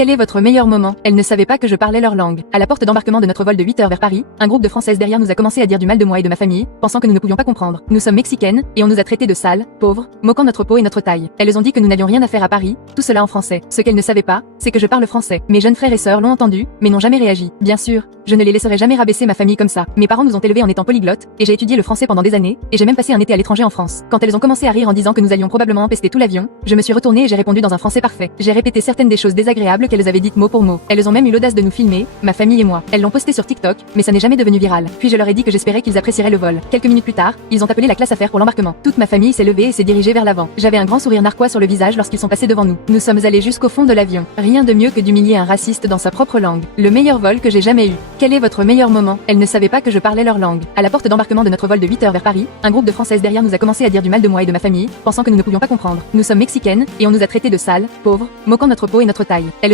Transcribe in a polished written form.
Quel est votre meilleur moment? Elles ne savaient pas que je parlais leur langue. À la porte d'embarquement de notre vol de 8 heures vers Paris, un groupe de Françaises derrière nous a commencé à dire du mal de moi et de ma famille, pensant que nous ne pouvions pas comprendre. Nous sommes mexicaines, et on nous a traités de sales, pauvres, moquant notre peau et notre taille. Elles ont dit que nous n'avions rien à faire à Paris, tout cela en français. Ce qu'elles ne savaient pas, c'est que je parle français. Mes jeunes frères et sœurs l'ont entendu, mais n'ont jamais réagi. Bien sûr, je ne les laisserai jamais rabaisser ma famille comme ça. Mes parents nous ont élevés en étant polyglottes, et j'ai étudié le français pendant des années, et j'ai même passé un été à l'étranger en France. Quand elles ont commencé à rire en disant que nous allions probablement empester tout l'avion, je me suis retournée et j'ai répondu dans un français parfait. J'ai répété certaines des choses désagréables qu'elles avaient dites mot pour mot. Elles ont même eu l'audace de nous filmer, ma famille et moi. Elles l'ont posté sur TikTok, mais ça n'est jamais devenu viral. Puis je leur ai dit que j'espérais qu'ils apprécieraient le vol. Quelques minutes plus tard, ils ont appelé la classe affaires pour l'embarquement. Toute ma famille s'est levée et s'est dirigée vers l'avant. J'avais un grand sourire narquois sur le visage lorsqu'ils sont passés devant nous. Nous sommes allés jusqu'au fond de l'avion. Rien de mieux que d'humilier un raciste dans sa propre langue. Le meilleur vol que j'ai jamais eu. Quel est votre meilleur moment? Elles ne savaient pas que je parlais leur langue. À la porte d'embarquement de notre vol de 8 heures vers Paris, un groupe de Françaises derrière nous a commencé à dire du mal de moi et de ma famille, pensant que nous ne pouvions pas comprendre. Nous sommes mexicaines, et on nous a traités de sales, pauvres, moquant notre peau et notre taille. Elles